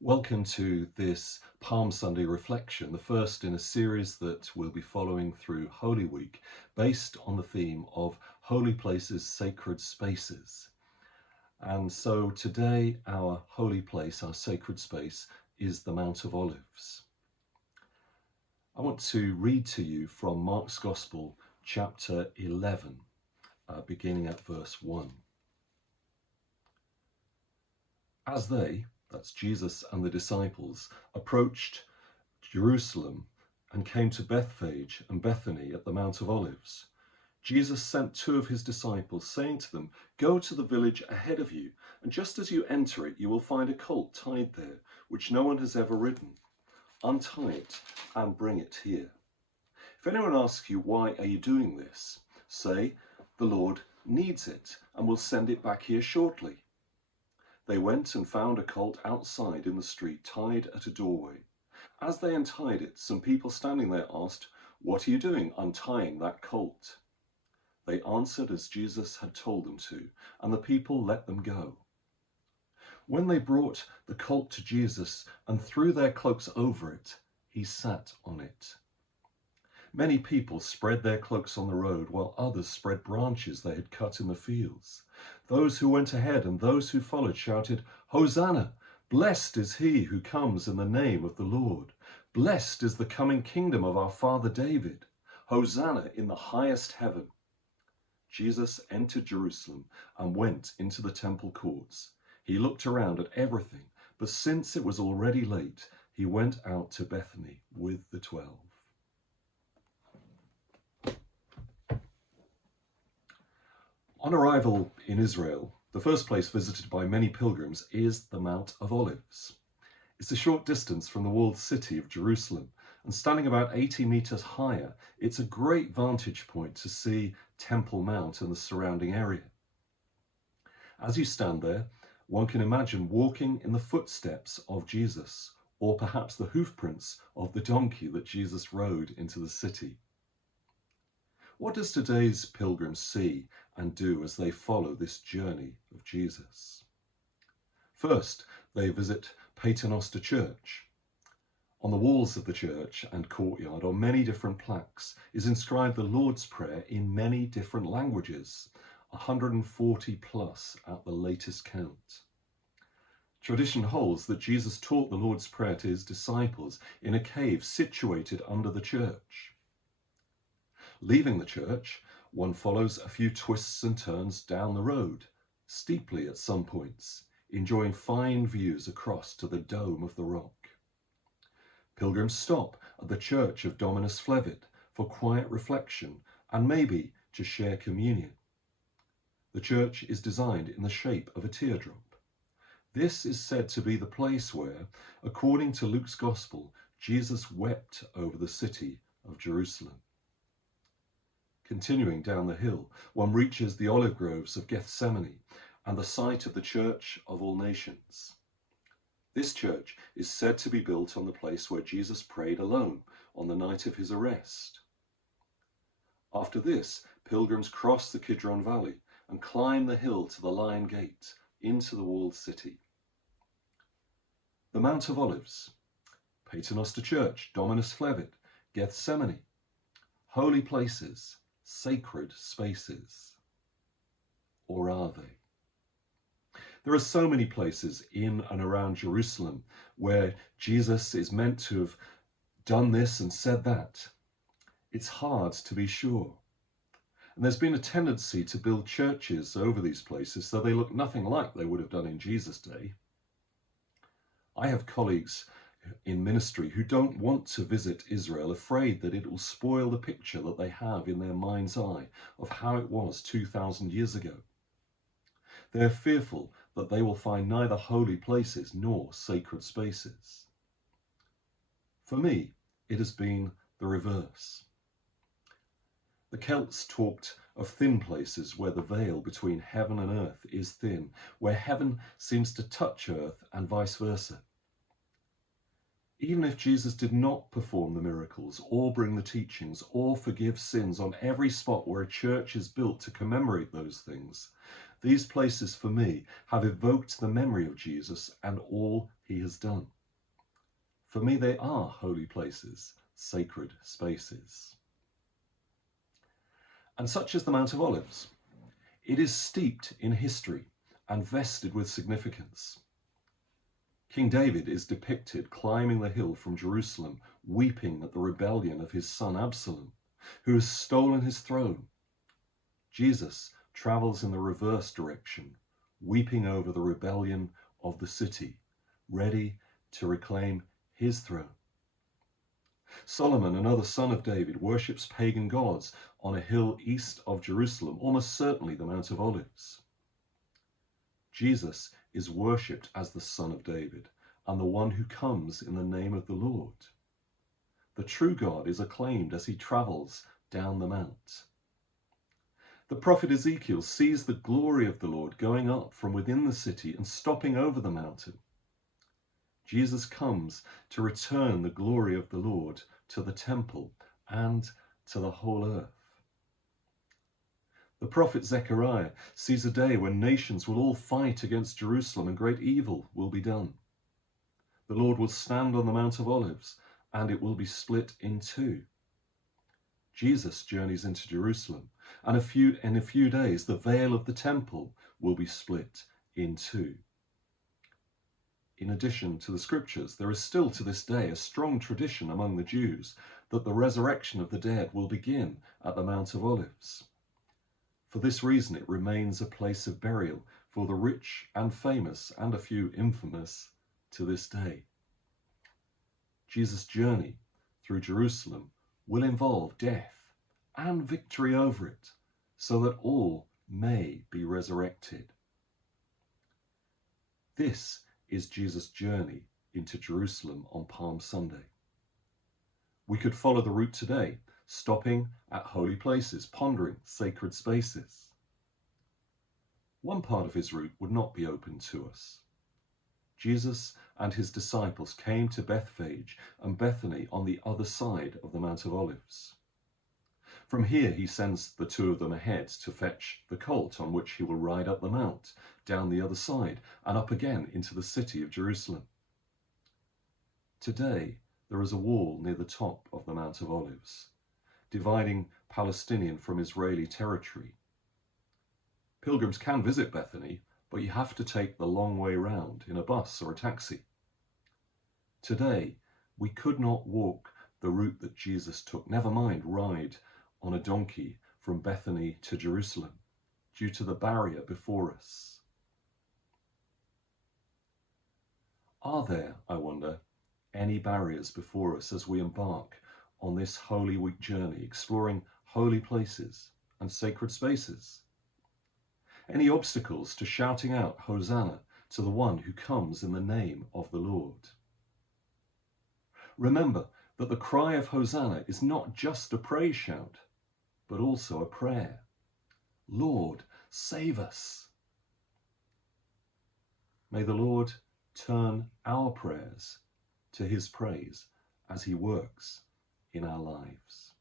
Welcome to this Palm Sunday reflection, the first in a series that we'll be following through Holy Week, based on the theme of holy places, sacred spaces. And so today our holy place, our sacred space, is the Mount of Olives. I want to read to you from Mark's Gospel, chapter 11, beginning at verse 1. As they, that's Jesus and the disciples, approached Jerusalem and came to Bethphage and Bethany at the Mount of Olives, Jesus sent two of his disciples, saying to them, "Go to the village ahead of you, and just as you enter it, you will find a colt tied there, which no one has ever ridden. Untie it and bring it here. If anyone asks you, 'Why are you doing this?' say, 'The Lord needs it, and will send it back here shortly.'" They went and found a colt outside in the street, tied at a doorway. As they untied it, some people standing there asked, "What are you doing untying that colt?" They answered as Jesus had told them to, and the people let them go. When they brought the colt to Jesus and threw their cloaks over it, he sat on it. Many people spread their cloaks on the road, while others spread branches they had cut in the fields. Those who went ahead and those who followed shouted, "Hosanna! Blessed is he who comes in the name of the Lord. Blessed is the coming kingdom of our father David. Hosanna in the highest heaven." Jesus entered Jerusalem and went into the temple courts. He looked around at everything, but since it was already late, he went out to Bethany with the 12. On arrival in Israel, the first place visited by many pilgrims is the Mount of Olives. It's a short distance from the walled city of Jerusalem, and standing about 80 meters higher, it's a great vantage point to see Temple Mount and the surrounding area. As you stand there, one can imagine walking in the footsteps of Jesus, or perhaps the hoofprints of the donkey that Jesus rode into the city. What does today's pilgrims see and do as they follow this journey of Jesus? First, they visit Paternoster Church. On the walls of the church and courtyard on many different plaques is inscribed the Lord's Prayer in many different languages, 140 plus at the latest count. Tradition holds that Jesus taught the Lord's Prayer to his disciples in a cave situated under the church. Leaving the church, one follows a few twists and turns down the road, steeply at some points, enjoying fine views across to the dome of the rock. Pilgrims stop at the church of Dominus Flevit for quiet reflection and maybe to share communion. The church is designed in the shape of a teardrop. This is said to be the place where, according to Luke's Gospel, Jesus wept over the city of Jerusalem. Continuing down the hill, one reaches the olive groves of Gethsemane and the site of the Church of All Nations. This church is said to be built on the place where Jesus prayed alone on the night of his arrest. After this, pilgrims cross the Kidron Valley and climb the hill to the Lion Gate into the walled city. The Mount of Olives, Paternoster Church, Dominus Flevit, Gethsemane, holy places, sacred spaces. Or are they? There are so many places in and around Jerusalem where Jesus is meant to have done this and said that. It's hard to be sure. And there's been a tendency to build churches over these places so they look nothing like they would have done in Jesus' day. I have colleagues in ministry who don't want to visit Israel, afraid that it will spoil the picture that they have in their mind's eye of how it was 2,000 years ago. They're fearful that they will find neither holy places nor sacred spaces. For me, it has been the reverse. The Celts talked of thin places where the veil between heaven and earth is thin, where heaven seems to touch earth and vice versa. Even if Jesus did not perform the miracles or bring the teachings or forgive sins on every spot where a church is built to commemorate those things, These places for me have evoked the memory of Jesus and all he has done. For me, they are holy places, sacred spaces. And such is the Mount of Olives. It is steeped in history and vested with significance. King David is depicted climbing the hill from Jerusalem, weeping at the rebellion of his son Absalom, who has stolen his throne. Jesus travels in the reverse direction, weeping over the rebellion of the city, ready to reclaim his throne. Solomon, another son of David, worships pagan gods on a hill east of Jerusalem, almost certainly the Mount of Olives. Jesus is worshipped as the Son of David and the one who comes in the name of the Lord. The true God is acclaimed as he travels down the mount. The prophet Ezekiel sees the glory of the Lord going up from within the city and stopping over the mountain. Jesus comes to return the glory of the Lord to the temple and to the whole earth. The prophet Zechariah sees a day when nations will all fight against Jerusalem and great evil will be done. The Lord will stand on the Mount of Olives and it will be split in two. Jesus journeys into Jerusalem, and in a few days the veil of the temple will be split in two. In addition to the scriptures, there is still to this day a strong tradition among the Jews that the resurrection of the dead will begin at the Mount of Olives. For this reason, it remains a place of burial for the rich and famous, and a few infamous, to this day. Jesus' journey through Jerusalem will involve death and victory over it, so that all may be resurrected. This is Jesus' journey into Jerusalem on Palm Sunday. We could follow the route today, stopping at holy places, pondering sacred spaces. One part of his route would not be open to us. Jesus and his disciples came to Bethphage and Bethany on the other side of the Mount of Olives. From here he sends the two of them ahead to fetch the colt on which he will ride up the mount, down the other side, and up again into the city of Jerusalem. Today there is a wall near the top of the Mount of Olives, dividing Palestinian from Israeli territory. Pilgrims can visit Bethany, but you have to take the long way round in a bus or a taxi. Today, we could not walk the route that Jesus took, never mind ride on a donkey from Bethany to Jerusalem, due to the barrier before us. Are there, I wonder, any barriers before us as we embark on this Holy Week journey, exploring holy places and sacred spaces? Any obstacles to shouting out Hosanna to the one who comes in the name of the Lord? Remember that the cry of Hosanna is not just a praise shout, but also a prayer. Lord, save us. May the Lord turn our prayers to his praise as he works in our lives.